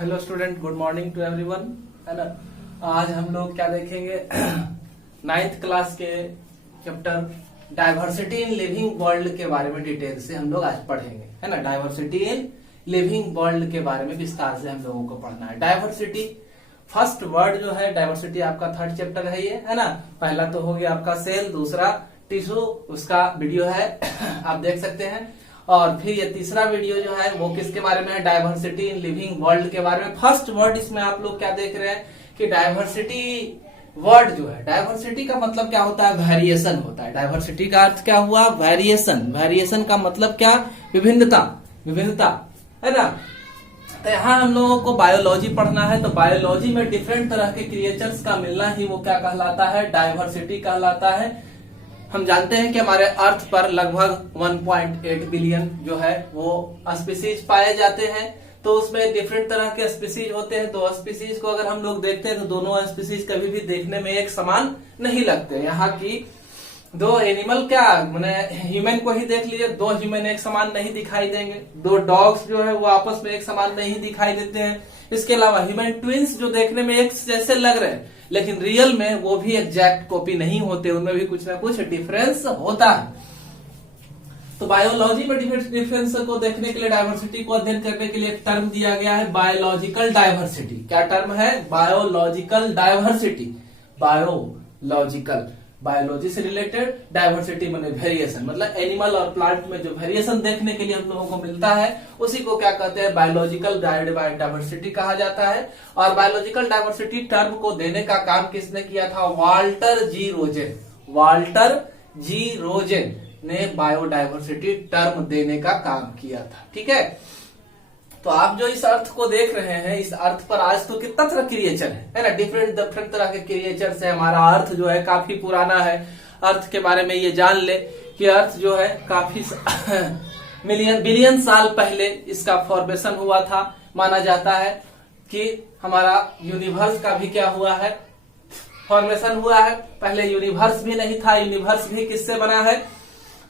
Hello student, good morning to everyone. है ना, आज हम लोग क्या देखेंगे 9th क्लास के chapter diversity in living world के बारे में डिटेल से हम लोग आज पढ़ेंगे। है ना, डाइवर्सिटी इन लिविंग वर्ल्ड के बारे में विस्तार से हम लोगों को पढ़ना है। डाइवर्सिटी फर्स्ट वर्ड जो है, डाइवर्सिटी आपका 3rd चैप्टर है ये। है ना, पहला तो हो गया आपका सेल, दूसरा टिश्यू, उसका वीडियो है आप देख सकते हैं। और फिर ये तीसरा वीडियो जो है वो किसके बारे में है, डाइवर्सिटी इन लिविंग वर्ल्ड के बारे में। फर्स्ट वर्ड इसमें आप लोग क्या देख रहे हैं कि डाइवर्सिटी वर्ड जो है, डाइवर्सिटी का मतलब क्या होता है, वेरिएशन होता है। डाइवर्सिटी का अर्थ क्या हुआ, वेरिएशन। वेरिएशन का मतलब क्या, विभिन्नता, विभिन्नता। है ना, तो यहाँ हम लोगों को बायोलॉजी पढ़ना है, तो बायोलॉजी में डिफरेंट तरह के क्रिएचर्स का मिलना ही वो क्या कहलाता है, डाइवर्सिटी कहलाता है। हम जानते हैं कि हमारे अर्थ पर लगभग 1.8 बिलियन जो है वो स्पीसीज पाए जाते हैं। तो उसमें डिफरेंट तरह के स्पीसीज होते हैं। तो स्पीसीज को अगर हम लोग देखते हैं तो दोनों स्पीसीज कभी भी देखने में एक समान नहीं लगते। यहाँ की दो एनिमल क्या मैंने ह्यूमन को ही देख लीजिए, दो ह्यूमन एक समान नहीं दिखाई देंगे। दो डॉग्स जो है वो आपस में एक समान नहीं दिखाई देते हैं। इसके अलावा ह्यूमन ट्विंस जो देखने में एक जैसे लग रहे हैं लेकिन रियल में वो भी एग्जैक्ट कॉपी नहीं होते, उनमें भी कुछ ना कुछ डिफरेंस होता है। तो बायोलॉजी में डिफरेंस को देखने के लिए, डाइवर्सिटी को अध्ययन करने के लिए एक टर्म दिया गया है, बायोलॉजिकल डाइवर्सिटी। क्या टर्म है, बायोलॉजिकल डाइवर्सिटी। बायोलॉजिकल, बायोलॉजी से रिलेटेड, डाइवर्सिटी माने वेरिएशन, मतलब एनिमल और प्लांट में जो वेरिएशन देखने के लिए हम लोगों को मिलता है उसी को क्या कहते हैं, बायोलॉजिकल डाइवर्सिटी कहा जाता है। और बायोलॉजिकल डाइवर्सिटी टर्म को देने का काम किसने किया था, वाल्टर जी रोजेन। वाल्टर जी रोजेन ने बायोडाइवर्सिटी टर्म देने का काम किया था। ठीक है, तो आप जो इस अर्थ को देख रहे हैं, इस अर्थ पर आज तो कितना तरह क्रिएचर है ना, डिफरेंट डिफरेंट तरह के क्रिएचर है। हमारा अर्थ जो है काफी पुराना है। अर्थ के बारे में ये जान ले कि अर्थ जो है काफी बिलियन साल पहले इसका फॉर्मेशन हुआ था। माना जाता है कि हमारा यूनिवर्स का भी क्या हुआ है, फॉर्मेशन हुआ है। पहले यूनिवर्स भी नहीं था, यूनिवर्स भी किससे बना है,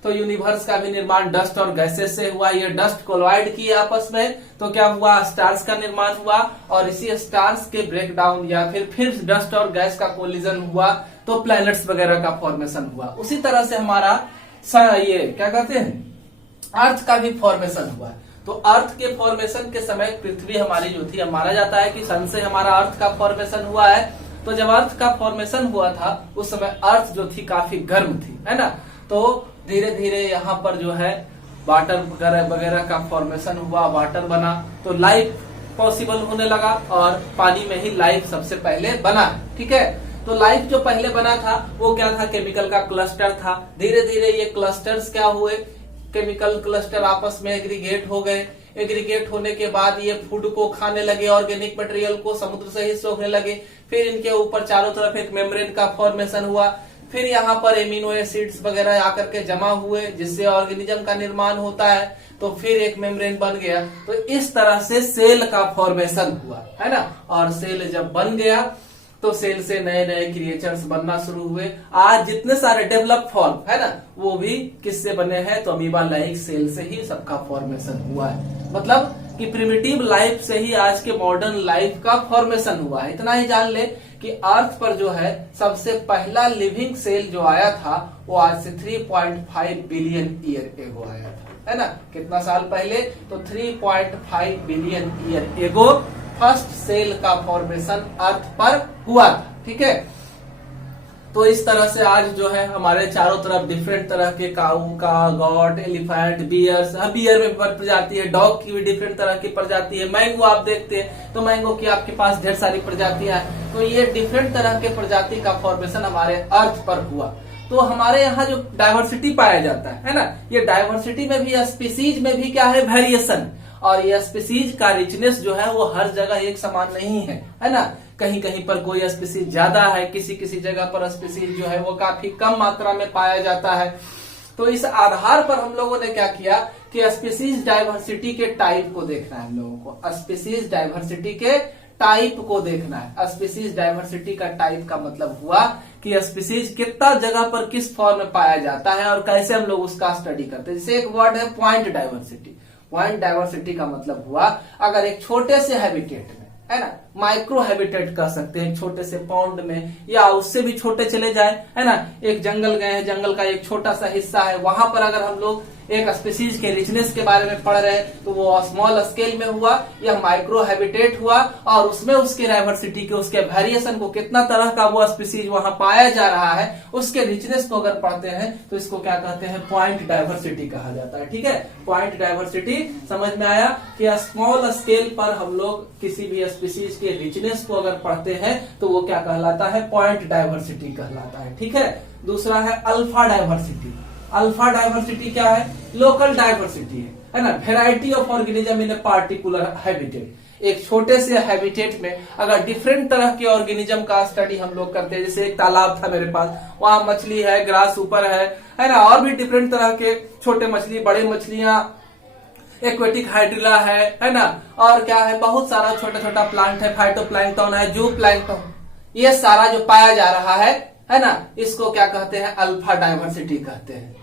तो यूनिवर्स का भी निर्माण डस्ट और गैसेस से हुआ। ये डस्ट कोलाइड किए आपस में तो क्या हुआ, स्टार्स का निर्माण हुआ। और इसी स्टार्स के ब्रेकडाउन या फिर डस्ट और गैस का कोलिजन हुआ तो प्लैनेट्स वगैरह का फॉर्मेशन हुआ। उसी तरह से हमारा ये क्या कहते हैं, अर्थ का भी फॉर्मेशन हुआ। तो अर्थ के फॉर्मेशन के समय पृथ्वी हमारी जो थी, माना जाता है कि सन से हमारा अर्थ का फॉर्मेशन हुआ है। तो जब अर्थ का फॉर्मेशन हुआ था उस समय अर्थ जो थी काफी गर्म थी। है ना, तो धीरे धीरे यहाँ पर जो है वाटर वगैरह का फॉर्मेशन हुआ, वाटर बना तो लाइफ पॉसिबल होने लगा और पानी में ही लाइफ सबसे पहले बना। ठीक है, तो लाइफ जो पहले बना था वो क्या था, केमिकल का क्लस्टर था। धीरे धीरे ये क्लस्टर्स क्या हुए, केमिकल क्लस्टर आपस में एग्रीगेट हो गए। एग्रीगेट होने के बाद ये फूड को खाने लगे, ऑर्गेनिक मटेरियल को समुद्र से ही सोखने लगे। फिर इनके ऊपर चारों तरफ एक मेम्ब्रेन का फॉर्मेशन हुआ। फिर यहाँ पर एमिनो एसिड्स वगैरह आकर के जमा हुए जिससे ऑर्गेनिज्म का निर्माण होता है। तो फिर एक मेम्ब्रेन बन गया। तो इस तरह से सेल का फॉर्मेशन हुआ। है ना, और सेल जब बन गया तो सेल से नए नए क्रिएचर्स बनना शुरू हुए। आज जितने सारे डेवलप फॉर्म है ना वो भी किससे बने हैं, तो अमीबा लाइक सेल से ही सबका फॉर्मेशन हुआ है। मतलब कि प्रिमिटिव लाइफ से ही आज के मॉडर्न लाइफ का फॉर्मेशन हुआ है। इतना ही जान ले कि अर्थ पर जो है सबसे पहला लिविंग सेल जो आया था वो आज से 3.5 बिलियन ईयर एगो आया था। है ना, कितना साल पहले, तो 3.5 billion year ago first cell का फॉर्मेशन अर्थ पर हुआ था। ठीक है, तो इस तरह से आज जो है हमारे चारों तरफ डिफरेंट तरह के काऊ का, गॉट, एलिफेंट, बियर्स, बियर में प्रजाति है, डॉग की भी डिफरेंट तरह की प्रजाति है। मैंगो आप देखते हैं तो मैंगो की आपके पास ढेर सारी प्रजातियां हैं। तो ये डिफरेंट तरह के प्रजाति का फॉर्मेशन हमारे अर्थ पर हुआ। तो हमारे यहाँ जो डाइवर्सिटी पाया जाता है ना, ये डाइवर्सिटी में भी, स्पीसीज में भी क्या है, वेरिएशन। और ये स्पीसीज का रिचनेस जो है वो हर जगह एक समान नहीं है। है ना, कहीं कहीं पर कोई स्पीसीज ज्यादा है, किसी किसी जगह पर स्पीसीज जो है वो काफी कम मात्रा में पाया जाता है। तो इस आधार पर हम लोगों ने क्या किया कि स्पीसीज डाइवर्सिटी के टाइप को देखना है। हम लोगों को स्पीसीज डाइवर्सिटी के टाइप को देखना है। स्पीसीज डाइवर्सिटी का टाइप का मतलब हुआ कि स्पीसीज कितना जगह पर किस फॉर्म में पाया जाता है और कैसे हम लोग उसका स्टडी करते हैं। जैसे एक वर्ड है पॉइंट डाइवर्सिटी। पॉइंट डाइवर्सिटी का मतलब हुआ अगर एक छोटे से हैबिटेट में है ना, माइक्रो हैबिटेट कह सकते हैं, छोटे से पॉन्ड में या उससे भी छोटे चले जाए, है ना, एक जंगल गए हैं, जंगल का एक छोटा सा हिस्सा है, वहां पर अगर हम लोग एक स्पीसीज के रिचनेस के बारे में पढ़ रहे हैं तो वो स्मॉल स्केल में हुआ या माइक्रो हैबिटेट हुआ, और उसमें उसके डाइवर्सिटी के, उसके वेरिएशन को, कितना तरह का वो स्पीसीज वहां पाया जा रहा है, उसके रिचनेस को अगर पढ़ते हैं तो इसको क्या कहते हैं, पॉइंट डाइवर्सिटी कहा जाता है। ठीक है, पॉइंट डाइवर्सिटी समझ में आया कि स्मॉल स्केल पर हम लोग किसी भी स्पीसीज के रिचनेस को अगर पढ़ते हैं तो वो क्या कहलाता है, पॉइंट डाइवर्सिटी कहलाता है। ठीक है, दूसरा है अल्फा डाइवर्सिटी। अल्फा डाइवर्सिटी क्या है, लोकल डाइवर्सिटी है ना, variety of organism in a particular habitat. एक छोटे से हैबिटेट में अगर डिफरेंट तरह के ऑर्गेनिज्म का स्टडी हम लोग करते हैं, जैसे एक तालाब था मेरे पास, वहां मछली है, ग्रास ऊपर है ना, और भी डिफरेंट तरह के छोटे मछली, बड़े मछलियां, एक्वेटिक हाइड्रिला है ना, और क्या है, बहुत सारा छोटा छोटा प्लांट है, फाइटोप्लैंक्टन है, जू प्लैंक्टन, ये सारा जो पाया जा रहा है ना, इसको क्या कहते हैं, अल्फा डाइवर्सिटी कहते हैं।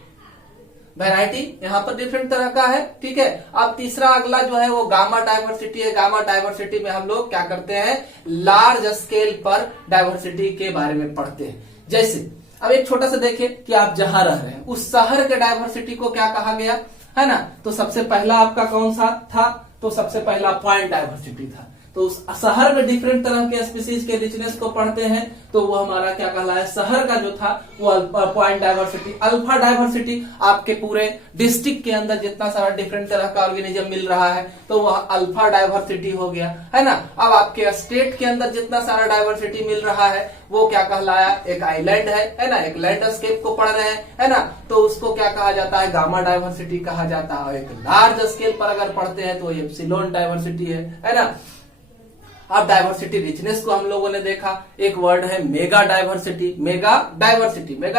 वैरायटी यहाँ पर डिफरेंट तरह का है। ठीक है, अब तीसरा अगला जो है वो गामा डाइवर्सिटी है। गामा डाइवर्सिटी में हम लोग क्या करते हैं, लार्ज स्केल पर डाइवर्सिटी के बारे में पढ़ते हैं। जैसे अब एक छोटा सा देखिए कि आप जहां रह रहे हैं उस शहर के डाइवर्सिटी को क्या कहा गया, है ना, तो सबसे पहला आपका कौन सा था, तो सबसे पहला पॉइंट डाइवर्सिटी था। तो उस शहर में डिफरेंट तरह के स्पीसीज के रिचनेस को पढ़ते हैं तो वो हमारा क्या कहलाया, शहर का जो था वो पॉइंट डाइवर्सिटी। अल्फा डाइवर्सिटी आपके पूरे डिस्ट्रिक्ट के अंदर जितना सारा डिफरेंट तरह का ऑर्गेनिज्म मिल रहा है तो वह अल्फा डाइवर्सिटी हो गया, है ना। अब आपके स्टेट के अंदर जितना सारा डाइवर्सिटी मिल रहा है वो क्या कहलाया, एक आइलैंड है ना, एक लैंडस्केप को पढ़ रहे हैं, है ना, तो उसको क्या कहा जाता है, गामा डाइवर्सिटी कहा जाता है। एक लार्ज स्केल पर अगर पढ़ते हैं तो एप्सिलॉन डाइवर्सिटी है ना। अब डाइवर्सिटी रिचनेस को हम लोगों ने देखा, एक वर्ड है मेगा डाइवर्सिटी। मेगा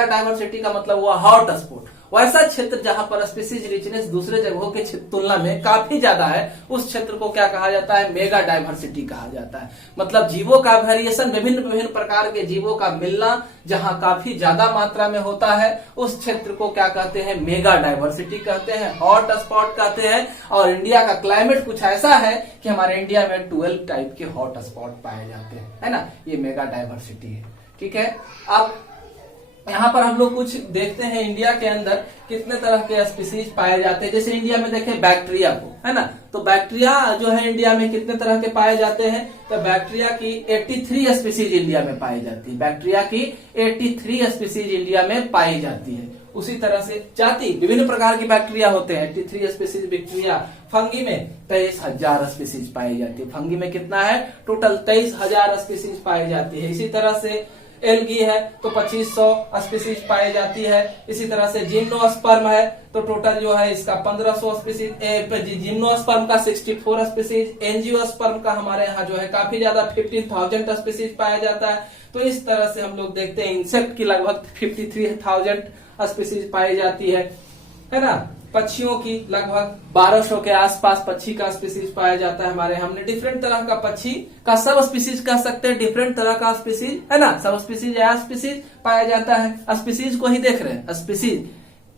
डाइवर्सिटी का मतलब हुआ हॉट स्पॉट, वैसा क्षेत्र जहां पर स्पीसीज रिचनेस दूसरे जगहों के तुलना में काफी ज्यादा है, उस क्षेत्र को क्या कहा जाता है, मेगा डाइवर्सिटी कहा जाता है। मतलब जीवों का वेरिएशन, विभिन्न प्रकार के जीवों का मिलना जहां काफी ज्यादा मात्रा में होता है, उस क्षेत्र को क्या कहते हैं, मेगा डाइवर्सिटी कहते हैं, हॉट स्पॉट कहते हैं। और इंडिया का क्लाइमेट कुछ ऐसा है कि हमारे इंडिया में 12 टाइप के हॉट स्पॉट पाए जाते हैं, है ना, ये मेगा डाइवर्सिटी है। ठीक है, अब यहाँ पर हम लोग कुछ देखते हैं इंडिया के अंदर कितने तरह के स्पीसीज पाए जाते हैं। जैसे इंडिया में देखें बैक्टीरिया को, है ना, तो बैक्टीरिया जो है इंडिया में कितने तरह के पाए जाते हैं, तो बैक्टीरिया की 83 स्पीसीज इंडिया में पाई जाती है। बैक्टीरिया की 83 स्पीसीज इंडिया में पाई जाती है। उसी तरह से जाति विभिन्न प्रकार की बैक्टीरिया होते हैं, 83 स्पीसीज बैक्टीरिया। फंगी में 23,000 स्पीसीज पाई जाती है। फंगी में कितना है, टोटल 23,000 स्पीसीज पाई जाती है। इसी तरह से एल्गी है तो 2500 स्पीसीज पाई जाती है। इसी तरह से जिम्नोस्पर्म है तो टोटल जो है इसका 1500 स्पीसीज, जिम्नोस्पर्म का 64 स्पीसीज, एंजियोस्पर्म का हमारे यहाँ जो है काफी ज्यादा 15,000 स्पीसीज पाया जाता है। तो इस तरह से हम लोग देखते हैं इंसेक्ट की लगभग 53,000 स्पीसीज पाई जाती है ना। पक्षियों की लगभग 1200 के आसपास पक्षी का स्पीसीज पाया जाता है हमारे। हमने डिफरेंट तरह का पक्षी का सब स्पीसीज कह सकते हैं, डिफरेंट तरह का स्पीसीज, है ना, सब स्पीसीज या स्पीसीज पाया जाता है। स्पीसीज को ही देख रहे हैं, स्पीसीज,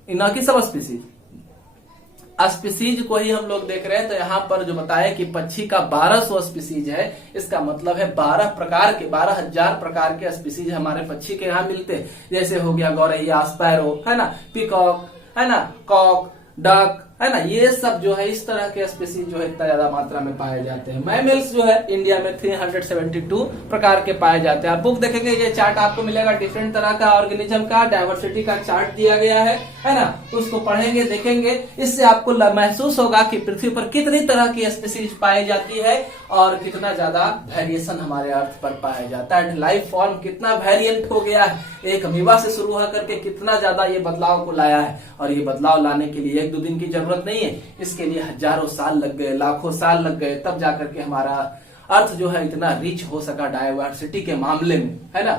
न कि सब स्पीसीज, स्पीसीज को ही हम लोग देख रहे हैं। तो यहाँ पर जो बताया कि पक्षी का 1200 स्पीसीज है, इसका मतलब है 12,000 प्रकार के स्पीसीज हमारे पक्षी के यहाँ मिलते हैं। जैसे हो गया गौरैया, स्पैरो, है ना, पीकॉक, है ना, कॉक, डक, है ना, ये सब जो है इस तरह के स्पीसीज जो है इतना ज्यादा मात्रा में पाए जाते हैं। मैमल्स जो है इंडिया में 372 प्रकार के पाए जाते हैं। आप बुक देखेंगे ये चार्ट आपको मिलेगा, डिफरेंट तरह का ऑर्गेनिज्म का डाइवर्सिटी का चार्ट दिया गया है ना, तो उसको पढ़ेंगे, देखेंगे, इससे आपको महसूस होगा कि पृथ्वी पर कितनी तरह की स्पीसीज पाई जाती है और कितना ज्यादा वेरिएशन हमारे अर्थ पर पाया जाता है। लाइफ फॉर्म कितना वेरिएंट हो गया है, एक अमीबा से शुरू होकर के कितना ज्यादा ये बदलाव को लाया है। और ये बदलाव लाने के लिए 1-2 दिन की जरूरत नहीं है, इसके लिए हजारों साल लग गए, लाखों साल लग गए, तब जाकर के हमारा अर्थ जो है इतना रिच हो सका डाइवर्सिटी के मामले में, है ना।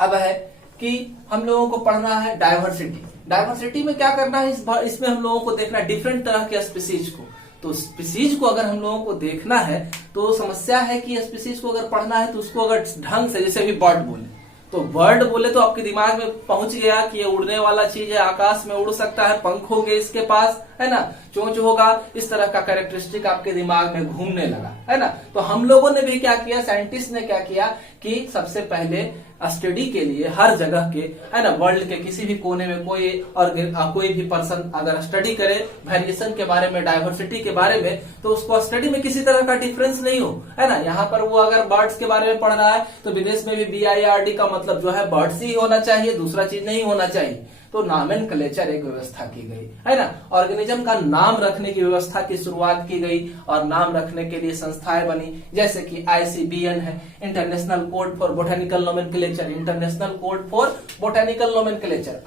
अब है कि हम लोगों को पढ़ना है डाइवर्सिटी। डाइवर्सिटी में क्या करना है, इसमें हम लोगों को देखना है डिफरेंट तरह के स्पीसीज को। तो स्पीसीज को अगर हम लोगों को देखना है तो समस्या है कि स्पीसीज को अगर पढ़ना है तो उसको अगर ढंग से, जैसे अभी बर्ड बोले तो बर्ड बोले तो आपके दिमाग में पहुंच गया कि ये उड़ने वाला चीज है, आकाश में उड़ सकता है, पंख होंगे इसके पास, है ना, चोंच होगा, इस तरह का कैरेक्टरिस्टिक आपके दिमाग में घूमने लगा, है ना। तो हम लोगों ने भी क्या किया, साइंटिस्ट ने क्या किया कि सबसे पहले स्टडी के लिए हर जगह के, है ना, वर्ल्ड के किसी भी कोने में कोई भी पर्सन अगर स्टडी करे वेरिएशन के बारे में, डाइवर्सिटी के बारे में, तो उसको स्टडी में किसी तरह का डिफरेंस नहीं हो, है ना। यहाँ पर वो अगर बर्ड्स के बारे में पढ़ रहा है तो विदेश में भी BIRD का मतलब जो है बर्ड्स ही होना चाहिए, दूसरा चीज नहीं होना चाहिए। तो नॉमेनक्लेचर एक व्यवस्था की गई, है ना। ऑर्गेनिज्म का नाम रखने की व्यवस्था की शुरुआत की गई और नाम रखने के लिए संस्थाएं बनी, जैसे कि ICBN है, international code for botanical nomenclature, international code for botanical nomenclature,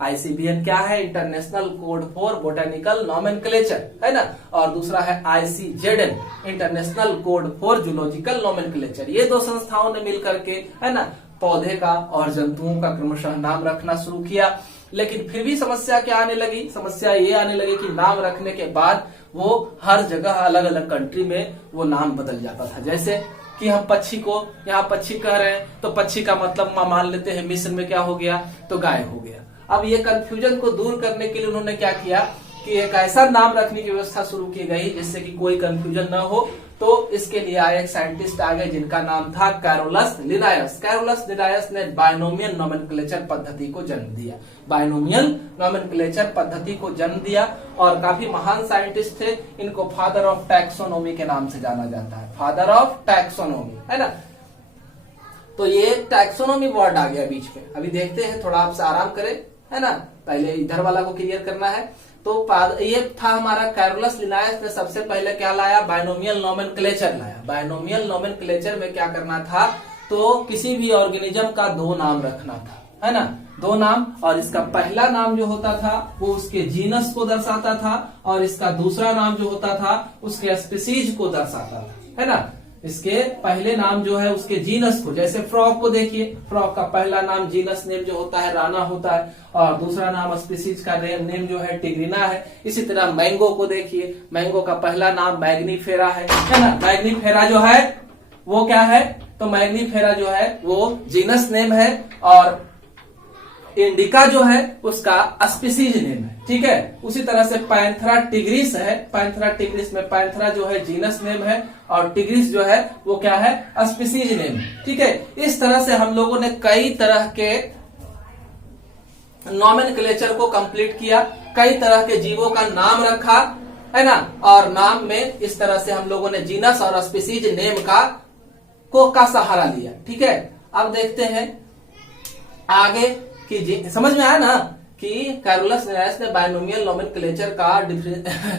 ICBN क्या है, international code for botanical nomenclature, है ना। और दूसरा है ICZN, international code for zoological nomenclature. ये दो संस्थाओं ने मिलकर के, है ना, पौधे का और जंतुओं का क्रमशः नाम रखना शुरू किया। लेकिन फिर भी समस्या क्या आने लगी, समस्या ये आने लगी कि नाम रखने के बाद वो हर जगह अलग अलग कंट्री में वो नाम बदल जाता था। जैसे कि हम पक्षी को यहाँ पक्षी कह रहे हैं तो पक्षी का मतलब मान लेते हैं मिस्र में क्या हो गया, तो गाय हो गया। अब ये कंफ्यूजन को दूर करने के लिए उन्होंने क्या किया कि एक ऐसा नाम रखने की व्यवस्था शुरू की गई जिससे कि कोई कंफ्यूजन न हो। तो इसके लिए आए एक साइंटिस्ट आ गए जिनका नाम था कैरोलस लिनायस। कैरोलस लिनायस ने बायनोमियल नोमेनक्लेचर पद्धति को जन्म दिया, बायनोमियल नोमेनक्लेचर पद्धति को जन्म दिया। और काफी महान साइंटिस्ट थे, इनको फादर ऑफ टैक्सोनोमी के नाम से जाना जाता है, फादर ऑफ टैक्सोनोमी, है ना। तो ये टैक्सोनोमी वर्ड आ गया बीच में, अभी देखते हैं, थोड़ा आपसे आराम करें, है ना, पहले इधर वाला को क्लियर करना है। तो ये था हमारा कैरोलस लिनायस ने सबसे पहले क्या लाया, बायनोमियल नोमेनक्लेचर लाया। बायनोमियल नोमेनक्लेचर में क्या करना था, तो किसी भी ऑर्गेनिज्म का दो नाम रखना था, है ना, दो नाम। और इसका पहला नाम जो होता था वो उसके जीनस को दर्शाता था और इसका दूसरा नाम जो होता था उसके स्पीसीज को दर्शाता था, है ना। इसके पहले नाम जो है उसके जीनस को, जैसे फ्रॉग को देखिए, फ्रॉग का पहला नाम जीनस नेम जो होता है राना होता है और दूसरा नाम स्पीसीज का नेम जो है टिग्रिना है। इसी तरह मैंगो को देखिए, मैंगो का पहला नाम मैग्नीफेरा है ना। मैग्नीफेरा जो है वो क्या है, तो मैग्नीफेरा जो है वो जीनस नेम है और इंडिका जो है उसका स्पीसीज नेम है, ठीक है। उसी तरह से पैंथरा टिग्रिस है, पैंथरा टिग्रिस में पैंथरा जो है जीनस नेम है और टिग्रिस जो है वो क्या है, स्पीसीज नेम, ठीक है। इस तरह से हम लोगों ने कई तरह के नोमेनक्लेचर को कंप्लीट किया, कई तरह के जीवों का नाम रखा, है ना। और नाम में इस तरह से हम लोगों ने जीनस और स्पीसीज नेम का सहारा लिया, ठीक है। अब देखते हैं आगे कि समझ में आया ना कि कैरोलस लिनायस ने बायनोमियल नोमेनक्लेचर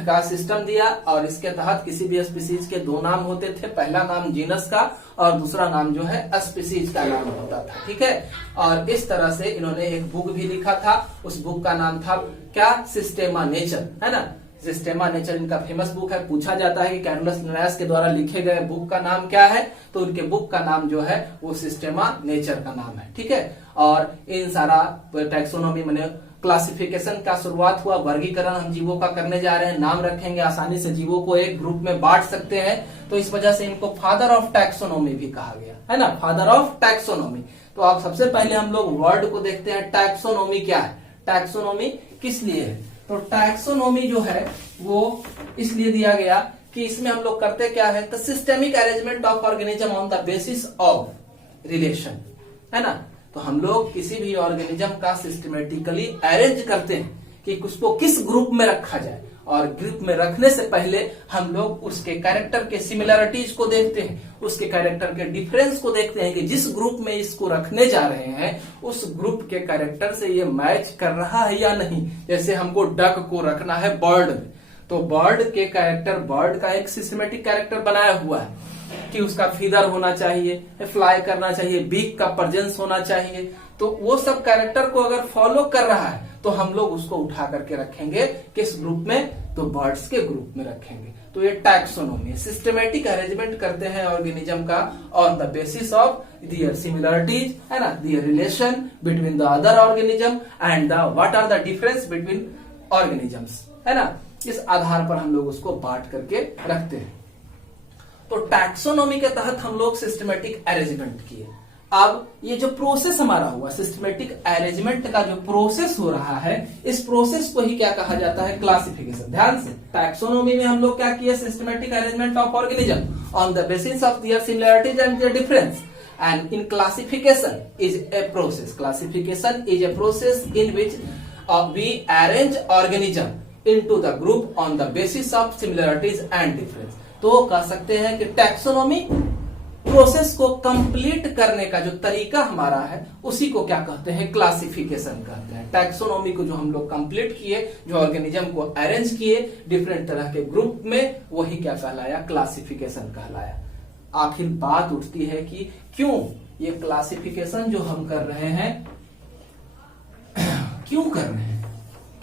का सिस्टम दिया और इसके तहत किसी भी स्पीसीज के दो नाम होते थे, पहला नाम जीनस का और दूसरा नाम जो है स्पीसीज का नाम होता था, ठीक है। और इस तरह से इन्होंने एक बुक भी लिखा था, उस बुक का नाम था क्या, सिस्टेमा नेचर, है ना। सिस्टेमा नेचर इनका फेमस बुक है। पूछा जाता है कि कैरोलस लिनायस के द्वारा लिखे गए बुक का नाम क्या है, तो उनके बुक का नाम जो है वो सिस्टेमा नेचर का नाम है, ठीक है। और इन सारा टैक्सोनॉमी मैंने क्लासिफिकेशन का शुरुआत हुआ, वर्गीकरण हम जीवों का करने जा रहे हैं, नाम रखेंगे, आसानी से जीवों को एक ग्रुप में बांट सकते हैं, तो इस वजह से इनको फादर ऑफ टैक्सोनॉमी भी कहा गया, है ना, फादर ऑफ टैक्सोनॉमी। तो आप सबसे पहले हम लोग वर्ड को देखते हैं, टैक्सोनॉमी क्या है, टैक्सोनॉमी किस लिए है। तो टैक्सोनॉमी जो है वो इसलिए दिया गया कि इसमें हम लोग करते क्या है, the systemic arrangement of organism on the basis of relation, है ना। तो हम लोग किसी भी ऑर्गेनिज्म का सिस्टमेटिकली अरेंज करते हैं कि उसको किस ग्रुप में रखा जाए, और ग्रुप में रखने से पहले हम लोग उसके कैरेक्टर के सिमिलरिटीज को देखते हैं, उसके कैरेक्टर के डिफरेंस को देखते हैं कि जिस ग्रुप में इसको रखने जा रहे हैं उस ग्रुप के कैरेक्टर से ये मैच कर रहा है या नहीं। जैसे हमको डक को रखना है बर्ड में, तो बर्ड के कैरेक्टर, बर्ड का एक सिस्टमेटिक कैरेक्टर बनाया हुआ है कि उसका फीदर होना चाहिए, फ्लाई करना चाहिए, बीक का प्रेजेंस होना चाहिए। तो वो सब कैरेक्टर को अगर फॉलो कर रहा है तो हम लोग उसको उठा करके रखेंगे किस ग्रुप में, तो बर्ड्स के ग्रुप में रखेंगे। तो ये टैक्सोनॉमी, सिस्टमेटिक अरेंजमेंट करते हैं ऑर्गेनिज्म का on the basis of their similarities, है ना, their relation between the other organism and the what are the difference between organisms, है ना। इस आधार पर हम लोग उसको बांट करके रखते हैं। तो टैक्सोनॉमी के तहत हम लोग सिस्टमेटिक अरेंजमेंट किए। अब ये जो प्रोसेस हमारा हुआ सिस्टमेटिक अरेंजमेंट का जो प्रोसेस हो रहा है, इस प्रोसेस को ही क्या कहा जाता है? क्लासिफिकेशन। ध्यान से, टैक्सोनॉमी में हम लोग क्या किया? Systematic arrangement of organism on the basis of their similarities and their difference, and in classification is a process. Classification is a process in which we arrange organism into the group on the basis of similarities and difference. तो कह सकते हैं कि taxonomy process को complete करने का जो तरीका हमारा है उसी को क्या कहते हैं? क्लासिफिकेशन कहते हैं। टैक्सोनॉमी को जो हम लोग कंप्लीट किए, जो ऑर्गेनिज्म को अरेंज किए डिफरेंट तरह के ग्रुप में, वही क्या कहलाया? क्लासिफिकेशन कहलाया। आखिर बात उठती है कि क्यों ये क्लासिफिकेशन जो हम कर रहे हैं क्यों कर रहे हैं,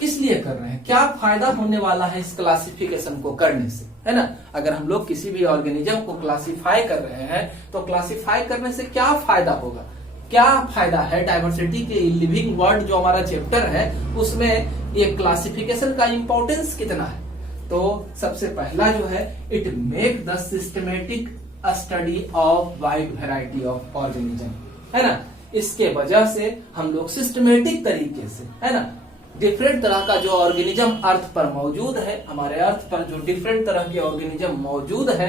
किस लिए कर रहे हैं, क्या फायदा होने वाला है इस क्लासिफिकेशन को करने से, है ना? अगर हम लोग किसी भी ऑर्गेनिज्म को क्लासिफाई कर रहे हैं तो क्लासिफाई करने से क्या फायदा होगा, क्या फायदा है? डाइवर्सिटी के लिविंग वर्ल्ड जो हमारा चैप्टर है उसमें ये क्लासिफिकेशन का इंपॉर्टेंस कितना है? तो सबसे पहला जो है, it make the systematic study of wide variety of organism, है ना? इसके वजह से हम लोग सिस्टमेटिक तरीके से, है ना, डिफरेंट तरह का जो ऑर्गेनिज्म अर्थ पर मौजूद है, हमारे अर्थ पर जो डिफरेंट तरह के ऑर्गेनिज्म मौजूद है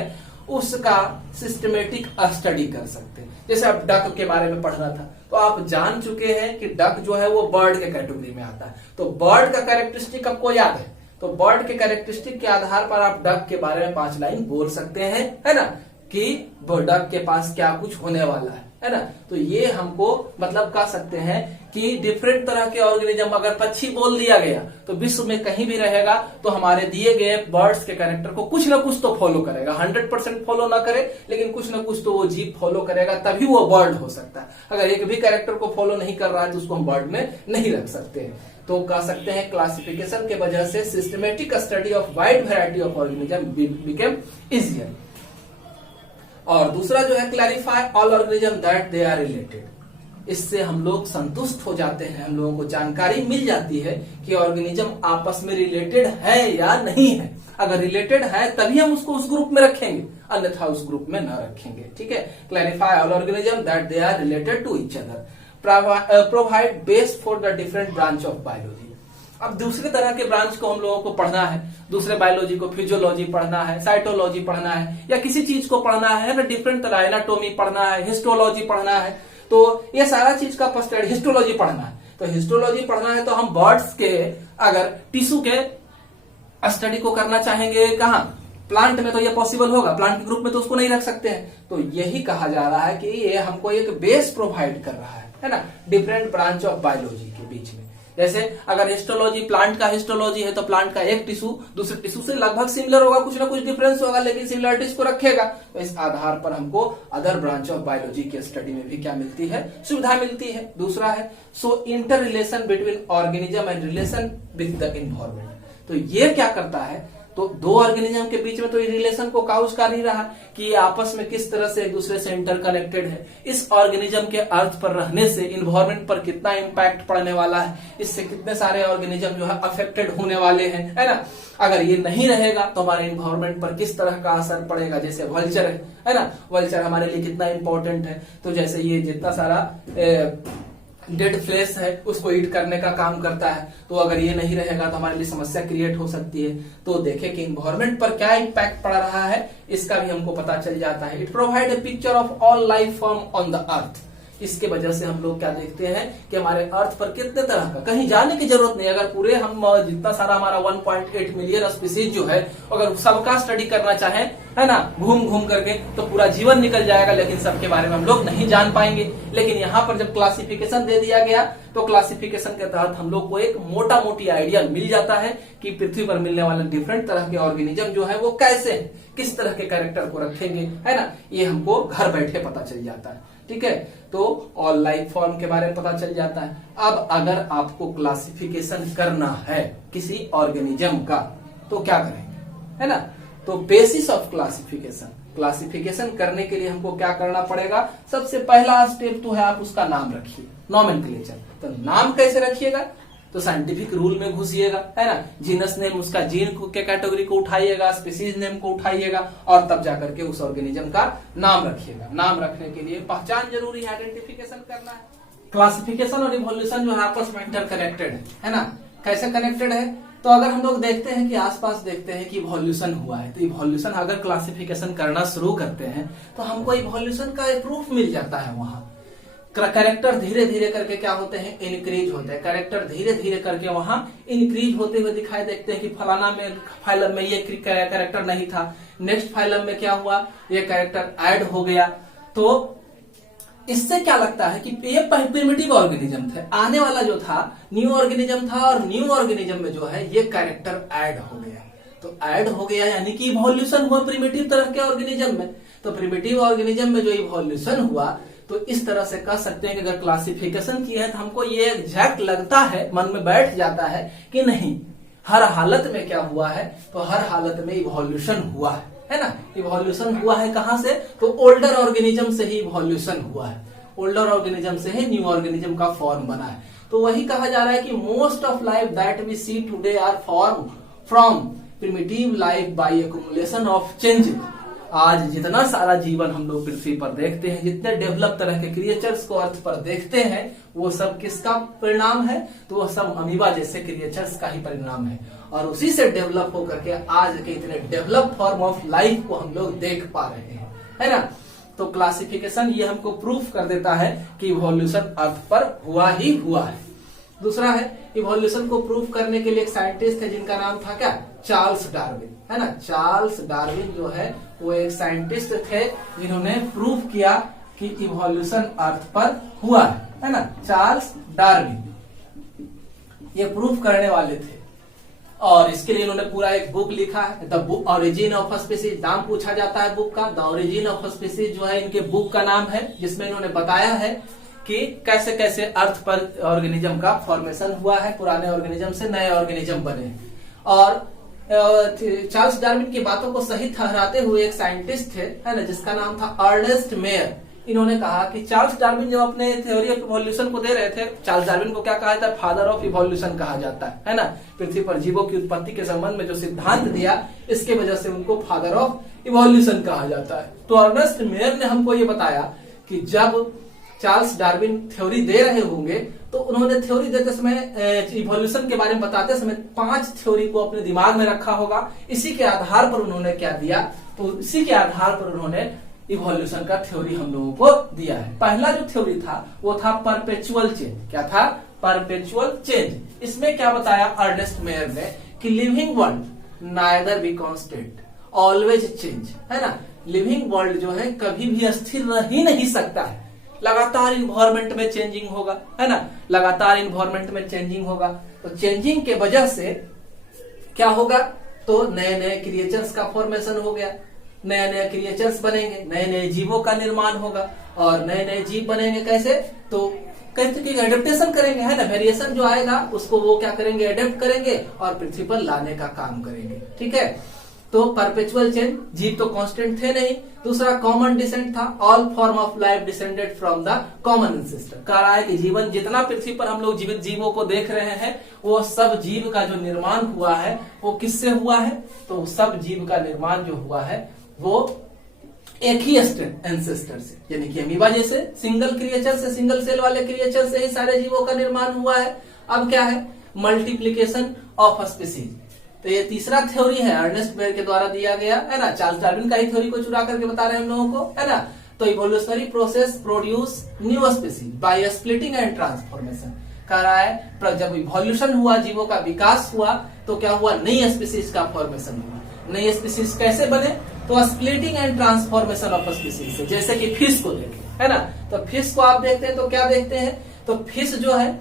उसका सिस्टमेटिक स्टडी कर सकते हैं। जैसे अब डक के बारे में पढ़ना था तो आप जान चुके हैं कि डक जो है वो बर्ड के कैटेगरी में आता है। तो बर्ड का कैरेक्टरिस्टिक आपको याद है, तो बर्ड के कैरेक्टरिस्टिक के आधार पर आप डक के बारे में 5 लाइन बोल सकते हैं, है ना, कि डक के पास क्या कुछ होने वाला है ना? तो ये हमको मतलब कह सकते हैं कि डिफरेंट तरह के ऑर्गेनिज्म, अगर पक्षी बोल दिया गया तो विश्व में कहीं भी रहेगा तो हमारे दिए गए बर्ड्स के कैरेक्टर को कुछ ना कुछ तो फॉलो करेगा। 100% फॉलो ना करे लेकिन कुछ ना कुछ तो वो जीव फॉलो करेगा, तभी वो बर्ड हो सकता है। अगर एक भी कैरेक्टर को फॉलो नहीं कर रहा है तो उसको हम बर्ड में नहीं रख सकते हैं। तो कह सकते हैं क्लासिफिकेशन के वजह से systematic study of wide variety of organism became easier. और दूसरा जो है, clarify all organism that they are related. इससे हम लोग संतुष्ट हो जाते हैं, हम लोगों को जानकारी मिल जाती है कि ऑर्गेनिज्म आपस में रिलेटेड है या नहीं है। अगर रिलेटेड है तभी हम उसको उस ग्रुप में रखेंगे, अन्यथा उस ग्रुप में न रखेंगे। ठीक है, clarify all organism that they are related to each other, provide base for the different branch of biology. अब दूसरे तरह के ब्रांच को हम लोगों को पढ़ना है, दूसरे बायोलॉजी को, फिजियोलॉजी पढ़ना है, साइटोलॉजी पढ़ना है, या किसी चीज को पढ़ना है ना, डिफरेंट तरह, एनाटॉमी पढ़ना है, हिस्टोलॉजी पढ़ना है, तो ये सारा चीज का फर्स्ट हिस्टोलॉजी पढ़ना है। तो हिस्टोलॉजी पढ़ना है तो हम बर्ड्स के अगर टिश्यू के स्टडी को करना चाहेंगे, कहाँ? प्लांट में तो ये पॉसिबल होगा, प्लांट के ग्रुप में तो उसको नहीं रख सकते हैं। तो यही कहा जा रहा है कि ये हमको एक बेस प्रोवाइड कर रहा है ना, डिफरेंट ब्रांच ऑफ बायोलॉजी के बीच में। जैसे अगर हिस्टोलॉजी, प्लांट का हिस्टोलॉजी है तो प्लांट का एक टिश्यू दूसरे टिश्यू से लगभग सिमिलर होगा, कुछ ना कुछ डिफरेंस होगा, लेकिन सिमिलरिटीज को रखेगा। तो इस आधार पर हमको अदर ब्रांच ऑफ बायोलॉजी के स्टडी में भी क्या मिलती है? सुविधा मिलती है। दूसरा है, so inter relation between organism and relation with the environment. तो ये क्या करता है, तो दो ऑर्गेनिज्म के बीच में तो ये रिलेशन को काउज कर ही रहा कि ये आपस में किस तरह से एक दूसरे से इंटरकनेक्टेड है। इस ऑर्गेनिज्म के अर्थ पर रहने से इन्वायरमेंट पर कितना इंपैक्ट पड़ने वाला है, इससे कितने सारे ऑर्गेनिज्म जो है अफेक्टेड होने वाले हैं, है ना। अगर ये नहीं रहेगा तो हमारे इन्वायरमेंट पर किस तरह का असर पड़ेगा। जैसे वल्चर है ना, वल्चर हमारे लिए कितना इंपॉर्टेंट है। तो जैसे ये जितना सारा डेड फ्लेश है उसको ईट करने का काम करता है, तो अगर ये नहीं रहेगा तो हमारे लिए समस्या क्रिएट हो सकती है। तो देखें कि इन्वायरमेंट पर क्या इंपैक्ट पड़ रहा है, इसका भी हमको पता चल जाता है। It provide a picture of all life form on the earth. इसके वजह से हम लोग क्या देखते हैं कि हमारे अर्थ पर कितने तरह का, कहीं जाने की जरूरत नहीं। अगर पूरे हम जितना सारा हमारा 1.8 मिलियन स्पीसीज जो है, अगर सबका स्टडी करना चाहें, है ना, घूम घूम करके, तो पूरा जीवन निकल जाएगा, लेकिन सबके बारे में हम लोग नहीं जान पाएंगे। लेकिन यहाँ पर जब क्लासिफिकेशन दे दिया गया तो क्लासिफिकेशन के तहत हम लोग को एक मोटा मोटी आइडिया मिल जाता है कि पृथ्वी पर मिलने वाले डिफरेंट तरह के ऑर्गेनिज्म जो है वो कैसे हैं, किस तरह के कैरेक्टर को रखेंगे, है ना। ये हमको घर बैठे पता चल जाता है। ठीक है, तो ऑल लाइफ फॉर्म के बारे में पता चल जाता है। अब अगर आपको क्लासिफिकेशन करना है किसी ऑर्गेनिज्म का तो क्या करेंगे, है ना। तो बेसिस ऑफ क्लासिफिकेशन, क्लासिफिकेशन करने के लिए हमको क्या करना पड़ेगा? सबसे पहला स्टेप तो है आप उसका नाम रखिए, नॉमेनक्लेचर। तो नाम कैसे रखिएगा? तो साइंटिफिक रूल में घुसिएगा, है ना। जीनस नेम उसका जीन के कैटेगरी को उठाइएगा, स्पीसीज नेम को उठाइएगा और तब जाकर के उस ऑर्गेनिज्म का नाम रखिएगा। नाम रखने के लिए पहचान जरूरी है, आइडेंटिफिकेशन करना है। क्लासिफिकेशन और इवोल्यूशन जो है आपस में इंटर कनेक्टेड है ना। कैसे कनेक्टेड है, तो अगर हम लोग देखते हैं कि आसपास देखते हैं कि इवोल्यूशन हुआ है, तो इवोल्यूशन अगर क्लासिफिकेशन करना शुरू करते हैं तो हमको इवोल्यूशन का प्रूफ मिल जाता है। वहां कैरेक्टर धीरे धीरे करके क्या होते हैं, इनक्रीज होते हैं। कैरेक्टर धीरे धीरे करके वहां इनक्रीज होते हुए दिखाई देखते हैं कि फलाना में फाइलम में ये कैरेक्टर नहीं था, नेक्स्ट फाइलम में क्या हुआ, ये कैरेक्टर ऐड हो गया। तो इससे क्या लगता है कि ये प्रिमिटिव ऑर्गेनिज्म थे, आने वाला जो था न्यू ऑर्गेनिज्म था, और न्यू ऑर्गेनिज्म में जो है ये कैरेक्टर ऐड हो गया। तो ऐड हो गया यानी कि इवोल्यूशन हुआ प्रिमिटिव तरह के ऑर्गेनिज्म में। तो प्रिमिटिव ऑर्गेनिज्म में जो इवोल्यूशन हुआ, तो इस तरह से कह सकते हैं कि अगर क्लासिफिकेशन किया है तो हमको ये एग्जैक्ट लगता है, मन में बैठ जाता है कि नहीं, हर हालत में क्या हुआ है, तो हर हालत में इवोल्यूशन हुआ है ना। इवोल्यूशन हुआ है कहां से, तो ओल्डर ऑर्गेनिज्म से ही इवोल्यूशन हुआ है। ओल्डर ऑर्गेनिज्म से ही न्यू ऑर्गेनिज्म का फॉर्म बना है। तो वही कहा जा रहा है कि most of life that we see today are form from primitive life by accumulation of change. आज जितना सारा जीवन हम लोग पृथ्वी पर देखते हैं, जितने डेवलप तरह के क्रिएचर्स को अर्थ पर देखते हैं, वो सब किसका परिणाम है, तो वो सब अमीबा जैसे क्रिएचर्स का ही परिणाम है। और उसी से डेवलप होकर के आज के इतने डेवलप फॉर्म ऑफ लाइफ को हम लोग देख पा रहे हैं, है ना। तो क्लासिफिकेशन ये हमको प्रूफ कर देता है कि इवोल्यूशन अर्थ पर हुआ ही हुआ है। दूसरा है, इवोल्यूशन को प्रूफ करने के लिए एक साइंटिस्ट है जिनका नाम था क्या, चार्ल्स डार्विन, है ना। चार्ल्स डार्विन जो है वो एक साइंटिस्ट थे जिन्होंने प्रूफ किया कि इवोल्यूशन अर्थ पर हुआ है ना। चार्ल्स डार्विन ये प्रूफ करने वाले थे, और इसके लिए इन्होंने पूरा एक बुक लिखा है, the book origin of species. नाम पूछा जाता है बुक का, द ऑरिजिन ऑफ स्पीसीज जो है इनके बुक का नाम है, जिसमें इन्होंने बताया है कि कैसे कैसे अर्थ पर ऑर्गेनिज्म का फॉर्मेशन हुआ है, पुराने ऑर्गेनिज्म से नए ऑर्गेनिज्म बने। और चार्ल्स डार्विन की बातों को सही ठहराते हुए एक साइंटिस्ट थे, है ना, जिसका नाम था अर्नेस्ट मेयर। इन्होंने कहा कि चार्ल्स डार्विन जब अपने थ्योरी ऑफ इवोल्यूशन को दे रहे थे, चार्ल्स डार्विन को क्या कहा जाता है, फादर ऑफ इवोल्यूशन कहा जाता है ना। पृथ्वी पर जीवों की उत्पत्ति के संबंध में जो सिद्धांत दिया, इसके वजह से उनको फादर ऑफ इवोल्यूशन कहा जाता है। तो अर्नेस्ट मेयर ने हमको ये बताया कि जब चार्ल्स डार्विन थ्योरी दे रहे होंगे, तो उन्होंने थ्योरी देते समय, इवोल्यूशन के बारे में बताते समय 5 थ्योरी को अपने दिमाग में रखा होगा। इसी के आधार पर उन्होंने क्या दिया, तो इसी के आधार पर उन्होंने इवोल्यूशन का थ्योरी हम लोगों को दिया है। पहला जो थ्योरी था वो था परपेचुअल चेंज। क्या था, परपेचुअल चेंज। इसमें क्या बताया अर्नेस्ट मेयर ने कि living world neither be constant always change, है ना। लिविंग वर्ल्ड जो है कभी भी स्थिर रह ही नहीं सकता है, लगातार इन्वायरमेंट में चेंजिंग होगा, है ना। लगातार इन्वायरमेंट में चेंजिंग होगा, तो चेंजिंग के वजह से क्या होगा, तो नए नए क्रिएचर्स का फॉर्मेशन हो गया, नए नए क्रिएचर्स बनेंगे, नए नए जीवों का निर्माण होगा, और नए नए जीव बनेंगे कैसे, तो कई तरीके का एडेप्टेशन करेंगे, है ना। वेरिएशन जो आएगा उसको वो क्या करेंगे, एडेप्ट करेंगे और पृथ्वी पर लाने का काम करेंगे, ठीक है। तो परपेचुअल चेंज, जीव तो कांस्टेंट थे नहीं। दूसरा कॉमन डिसेंट था, all form of life descended from the common ancestor. कह रहा है कि जीवन जितना पृथ्वी पर हम लोग जीवित जीवों को देख रहे हैं, वो सब जीव का जो निर्माण हुआ है वो किससे हुआ है, तो सब जीव का निर्माण जो हुआ है वो एक ही एंसेस्टर से, यानी कि अमीबा जैसे सिंगल क्रिएचर से, सिंगल सेल वाले क्रिएचर से ही सारे जीवों का निर्माण हुआ है। अब क्या है, मल्टीप्लीकेशन ऑफ स्पीसीज। तो ये तीसरा थ्योरी है, अर्नेस्ट मेयर के द्वारा दिया गया, है ना। चार्ल्स डार्विन का ही थ्योरी को चुरा करके बता रहे हैं हम लोगों को, है ना। तो evolutionary process produce new species by splitting and transformation. कह रहा है जब इवोल्यूशन हुआ, जीवों का विकास हुआ, तो क्या हुआ, नई स्पीसीज का फॉर्मेशन हुआ। नई स्पीसीज कैसे बने, तो splitting and transformation of species से। जैसे कि फिश को देखें, है ना, तो फिश को आप देखते हैं तो क्या देखते हैं, तो फिश जो है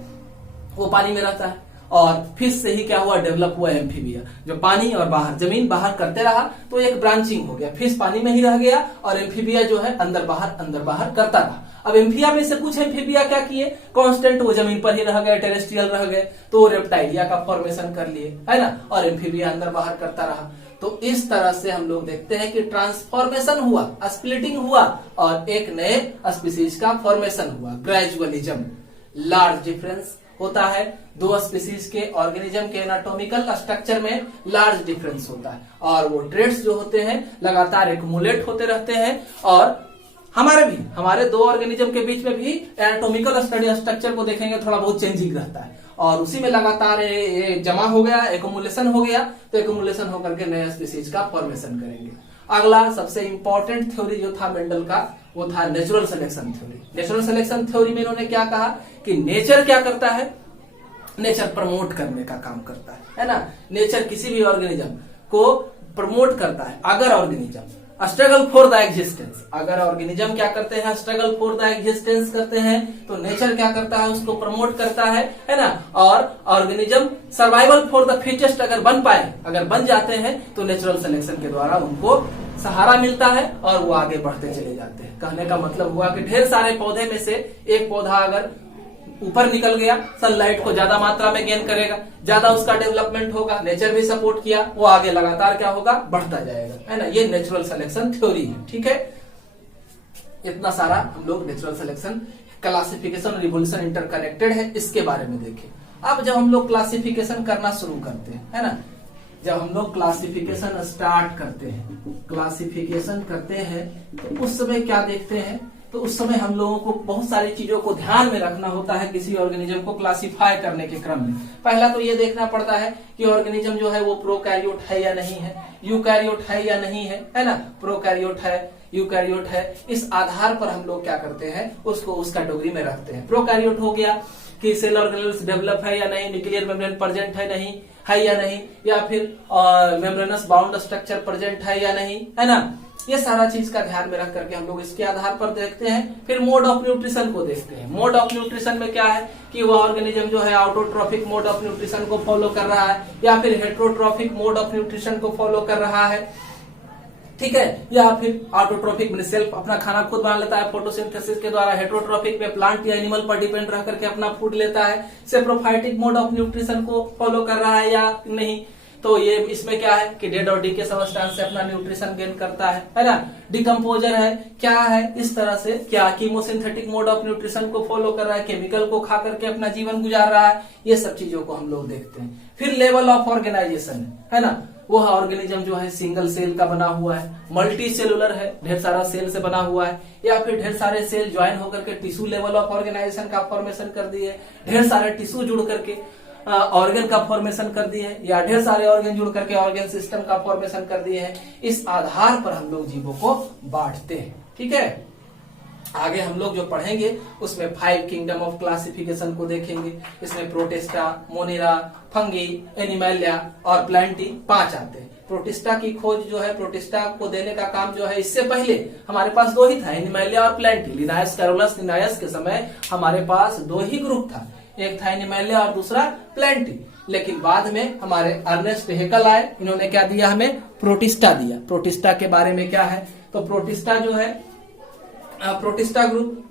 वो पानी में रहता है, और फिश से ही क्या हुआ, डेवलप हुआ एम्फीबिया, जो पानी और बाहर, जमीन बाहर करते रहा, तो एक ब्रांचिंग हो गया। फिश पानी में ही रह गया और एम्फीबिया जो है अंदर बाहर करता रहा। अब एम्फिया में से कुछ एम्फीबिया क्या किए, कांस्टेंट, वो जमीन पर ही रह गए, टेरेस्ट्रियल रह गए, तो रेप्टाइलिया का फॉर्मेशन कर लिए, है ना, और एम्फीबिया अंदर बाहर करता रहा। तो इस तरह से हम लोग देखते हैं कि ट्रांसफॉर्मेशन हुआ, स्प्लिटिंग हुआ, और एक नए स्पीसीज का फॉर्मेशन हुआ, ग्रेजुअलिज्म। लार्ज डिफरेंस होता है, दो स्पीसीज के ऑर्गेनिज्म के एनाटॉमिकल स्ट्रक्चर में लार्ज डिफरेंस होता है, और वो ट्रेड्स जो होते हैं लगातार एक्युमुलेट होते रहते हैं, और हमारे दो ऑर्गेनिज्म के बीच में भी एनाटॉमिकल स्ट्रक्चर को देखेंगे थोड़ा बहुत चेंजिंग रहता है, और उसी में लगातार ये जमा हो गया, एक्युमुलेशन हो गया, तो एक्युमुलेशन होकर के नए स्पीसीज का फॉर्मेशन करेंगे। अगला सबसे इंपॉर्टेंट थ्योरी जो था मेंडल का, वो था natural selection theory. Natural selection theory में इन्होंने क्या कहा कि नेचर क्या करता है, नेचर प्रमोट करने का काम करता है ना। नेचर किसी भी ऑर्गेनिज्म को प्रमोट करता है। अगर organism struggle for the existence, अगर ऑर्गेनिज्म क्या करते हैं, स्ट्रगल फॉर द एग्जिस्टेंस करते हैं, तो नेचर क्या करता है, उसको प्रमोट करता है ना। और organism survival for the fittest अगर बन पाए, अगर बन जाते हैं, तो नेचुरल सिलेक्शन के द्वारा उनको सहारा मिलता है और वो आगे बढ़ते चले जाते हैं। कहने का मतलब हुआ कि ढेर सारे पौधे में से एक पौधा अगर ऊपर निकल गया, सनलाइट को ज्यादा मात्रा में गेन करेगा, ज्यादा उसका डेवलपमेंट होगा, नेचर भी सपोर्ट किया, वो आगे लगातार क्या होगा, बढ़ता जाएगा, है ना। ये नेचुरल सिलेक्शन थ्योरी है, ठीक है। इतना सारा हम लोग नेचुरल सिलेक्शन, क्लासिफिकेशन और इवोल्यूशन इंटरकनेक्टेड है, इसके बारे में देखें। अब जब हम लोग क्लासिफिकेशन करना शुरू करते हैं, है ना, जब हम लोग क्लासिफिकेशन स्टार्ट करते हैं, क्लासिफिकेशन करते हैं, तो उस समय क्या देखते हैं, तो उस समय हम लोगों को बहुत सारी चीजों को ध्यान में रखना होता है किसी ऑर्गेनिज्म को क्लासिफाई करने के क्रम में। पहला तो ये देखना पड़ता है कि ऑर्गेनिज्म जो है वो प्रोकैरियोट है या नहीं है, यूकैरियोट है या नहीं है ना। प्रोकैरियोट है, यूकैरियोट है, इस आधार पर हम लोग क्या करते हैं, उसको उस कैटेगरी में रखते हैं। प्रोकैरियोट हो गया कि सेल ऑर्गेनेल्स डेवलप है या नहीं, न्यूक्लियर मेम्ब्रेन प्रेजेंट है नहीं है या नहीं, या फिर मेम्ब्रेनस बाउंड स्ट्रक्चर प्रेजेंट है या नहीं, है ना। ये सारा चीज का ध्यान में रख करके हम लोग इसके आधार पर देखते हैं। फिर मोड ऑफ न्यूट्रिशन को देखते हैं। मोड ऑफ न्यूट्रिशन में क्या है कि वह ऑर्गेनिज्म जो है ऑटोट्रॉफिक मोड ऑफ न्यूट्रिशन को फॉलो कर रहा है, या फिर हेट्रोट्रॉफिक मोड ऑफ न्यूट्रिशन को फॉलो कर रहा है, ठीक है, या फिर ऑटोट्रॉफिक में सेल्फ अपना खाना खुद बना लेता है फोटोसिंथेसिस के द्वारा, हेट्रोट्रॉफिक में प्लांट या एनिमल पर डिपेंड रह करके अपना फूड लेता है, सेप्रोफाइटिक मोड ऑफ न्यूट्रिशन को फॉलो कर रहा है या नहीं। तो ये इसमें क्या है कि डेड और डीके सब्सटेंस से अपना न्यूट्रिशन गेन करता है ना। डिकम्पोजर है, क्या है, इस तरह से क्या कीमोसिंथेटिक मोड ऑफ न्यूट्रिशन को फॉलो कर रहा है, केमिकल को खा करके अपना जीवन गुजार रहा है। ये सब चीजों को हम लोग देखते हैं। फिर लेवल ऑफ ऑर्गेनाइजेशन है ना, वह ऑर्गेनिज्म जो है सिंगल सेल का बना हुआ है, मल्टी सेलुलर है, ढेर सारा सेल से बना हुआ है, या फिर ढेर सारे सेल ज्वाइन होकर के टिश्यू लेवल ऑफ ऑर्गेनाइजेशन का फॉर्मेशन कर दिए, ढेर सारे टिश्यू जुड़ करके ऑर्गन का फॉर्मेशन कर दिए हैं, या ढेर सारे ऑर्गन जुड़ करके ऑर्गन सिस्टम का फॉर्मेशन कर दिए हैं। इस आधार पर हम लोग जीवों को बांटते हैं, ठीक है। आगे हम लोग जो पढ़ेंगे उसमें 5 किंगडम ऑफ क्लासिफिकेशन को देखेंगे। इसमें प्रोटिस्टा, मोनेरा, फंगी, एनिमैलिया और प्लांटी 5 आते हैं। प्रोटिस्टा की खोज जो है, प्रोटिस्टा को देने का काम जो है, इससे पहले हमारे पास 2 ही था, एनिमैलिया और प्लांटी। लिनायस कैरोलस लिनायस के समय हमारे पास 2 ही ग्रुप था, एक था एनिमैलिया और दूसरा प्लांटी। लेकिन बाद में हमारे अर्नेस्ट हेकल आए, इन्होंने क्या दिया, हमें प्रोटिस्टा दिया। प्रोटिस्टा के बारे में क्या है, तो प्रोटिस्टा जो है, प्रोटिस्टा ग्रुप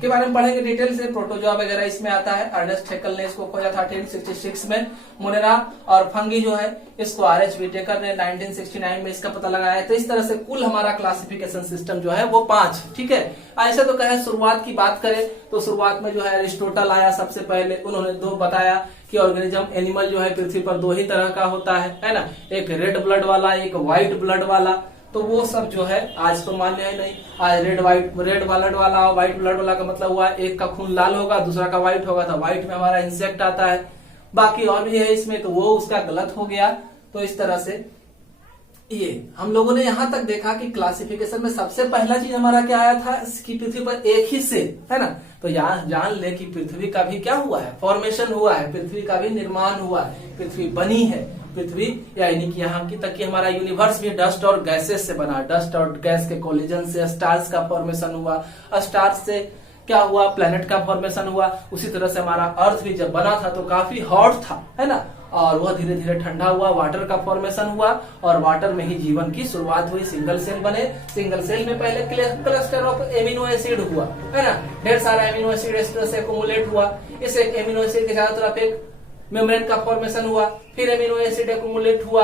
के बारे में पढ़ेंगे डिटेल से। प्रोटोजोआ वगैरह इसमें आता है। अर्नेस्ट हेकल ने इसको खोजा था 1866 में। मोनेरा और फंगी जो है इसको आरएच विटेकर ने 1969 में इसका पता लगाया है। तो इस तरह से कुल हमारा क्लासिफिकेशन सिस्टम जो है वो 5, ठीक है। ऐसे तो कहे शुरुआत की बात करें तो शुरुआत में जो है अरिस्टोटल आया सबसे पहले, उन्होंने 2 बताया कि ऑर्गेनिज्म एनिमल जो है पृथ्वी पर 2 ही तरह का होता है ना, एक रेड ब्लड वाला, एक व्हाइट ब्लड वाला। तो वो सब जो है आज तो मान्य है नहीं। आज रेड ब्लड वाला और व्हाइट ब्लड वाला का मतलब हुआ एक का खून लाल होगा, दूसरा का व्हाइट होगा, तो व्हाइट में हमारा इंसेक्ट आता है, बाकी और भी है इसमें, तो वो उसका गलत हो गया। तो इस तरह से ये हम लोगों ने यहां तक देखा कि क्लासिफिकेशन में सबसे पहला चीज हमारा क्या आया था कि पृथ्वी पर एक ही सेल है ना। तो यहाँ जान ले कि पृथ्वी का भी क्या हुआ है, फॉर्मेशन हुआ है, पृथ्वी का भी निर्माण हुआ है, पृथ्वी बनी है। पृथ्वी यानी कि यहाँ की तक कि हमारा यूनिवर्स भी डस्ट और गैसेस से बना, डस्ट और गैस के कोलिजन से स्टार्स का फॉर्मेशन हुआ, स्टार्स से क्या हुआ, प्लेनेट का फॉर्मेशन हुआ। उसी तरह से हमारा अर्थ भी जब बना था तो काफी हॉट था, है ना, और वह धीरे धीरे ठंडा हुआ, वाटर का फॉर्मेशन हुआ और वाटर में ही जीवन की शुरुआत हुई। सिंगल सेल बने, सिंगल सेल में पहले क्लस्टर ऑफ एमिनो एसिड हुआ, है ना, ढेर सारा एमिनो एसिड इस तरह से एक्युमुलेट हुआ। इस एक एमिनो एसिड के चारों तरफ एक मेम्ब्रेन का फॉर्मेशन हुआ, फिर एमिनो एसिड एक्युमुलेट हुआ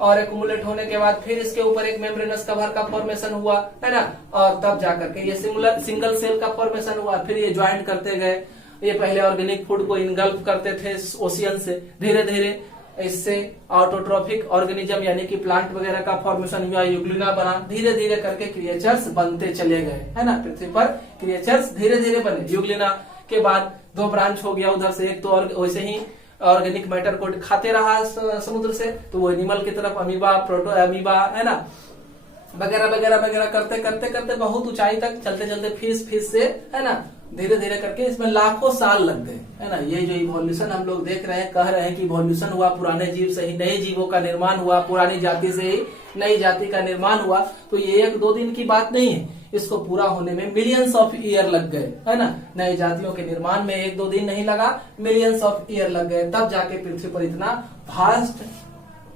और एक्युमुलेट होने के बाद फिर इसके ऊपर एक मेम्ब्रेनस कवर का फॉर्मेशन हुआ, है ना, और तब जाकर के ये सिंगल सेल का फॉर्मेशन हुआ। फिर ये ज्वाइन करते गए ये पहले ऑर्गेनिक फूड को इनगल्फ करते थे ओशियन से, धीरे धीरे इससे ऑटोट्रॉफिक ऑर्गेनिज्म यानी कि प्लांट वगैरह का फॉर्मेशन हुआ, यूग्लिना बना, धीरे धीरे करके क्रिएचर्स बनते चले गए, है ना। पृथ्वी पर क्रिएचर्स धीरे धीरे बने। यूग्लिना के बाद 2 ब्रांच हो गया उधर से, एक तो वैसे ही ऑर्गेनिक मैटर को खाते रहा समुद्र से, तो वो एनिमल की तरफ अमीबा, प्रोटो अमीबा, है ना, वगैरह वगैरह वगैरह करते करते करते बहुत ऊंचाई तक चलते चलते फिश से, है ना, धीरे धीरे करके इसमें लाखों साल लग गए, है ना। ये जो इवोल्यूशन हम लोग देख रहे हैं, कह रहे हैं कि इवोल्यूशन हुआ, पुराने जीव से ही नए जीवों का निर्माण हुआ, पुरानी जाति से ही नई जाति का निर्माण हुआ, तो ये 1-2 दिन की बात नहीं है। इसको पूरा होने में मिलियंस ऑफ ईयर लग गए, है ना। नई जातियों के निर्माण में 1-2 दिन नहीं लगा, मिलियंस ऑफ ईयर लग गए, तब जाके पृथ्वी पर इतना फास्ट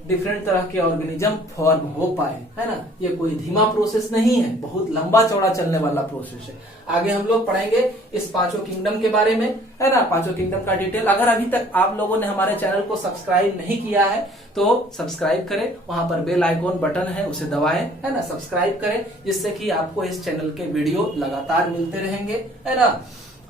डिफरेंट तरह के ऑर्गेनिज्म फॉर्म हो पाए, है ना। ये कोई धीमा प्रोसेस नहीं है, बहुत लंबा चौड़ा चलने वाला प्रोसेस है। आगे हम लोग पढ़ेंगे इस 5 किंगडम के बारे में, है ना, 5 किंगडम का डिटेल। अगर अभी तक आप लोगों ने हमारे चैनल को सब्सक्राइब नहीं किया है तो सब्सक्राइब करें, वहां पर बेल आइकॉन बटन है उसे दबाएं, है ना, सब्सक्राइब करें, जिससे कि आपको इस चैनल के वीडियो लगातार मिलते रहेंगे, है ना।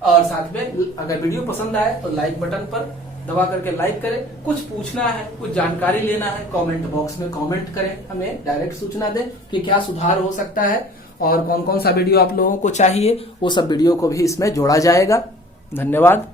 और साथ में अगर वीडियो पसंद आए तो लाइक बटन पर दबा करके लाइक करें। कुछ पूछना है, कुछ जानकारी लेना है, कमेंट बॉक्स में कमेंट करें, हमें डायरेक्ट सूचना दें कि क्या सुधार हो सकता है और कौन कौन सा वीडियो आप लोगों को चाहिए, वो सब वीडियो को भी इसमें जोड़ा जाएगा। धन्यवाद।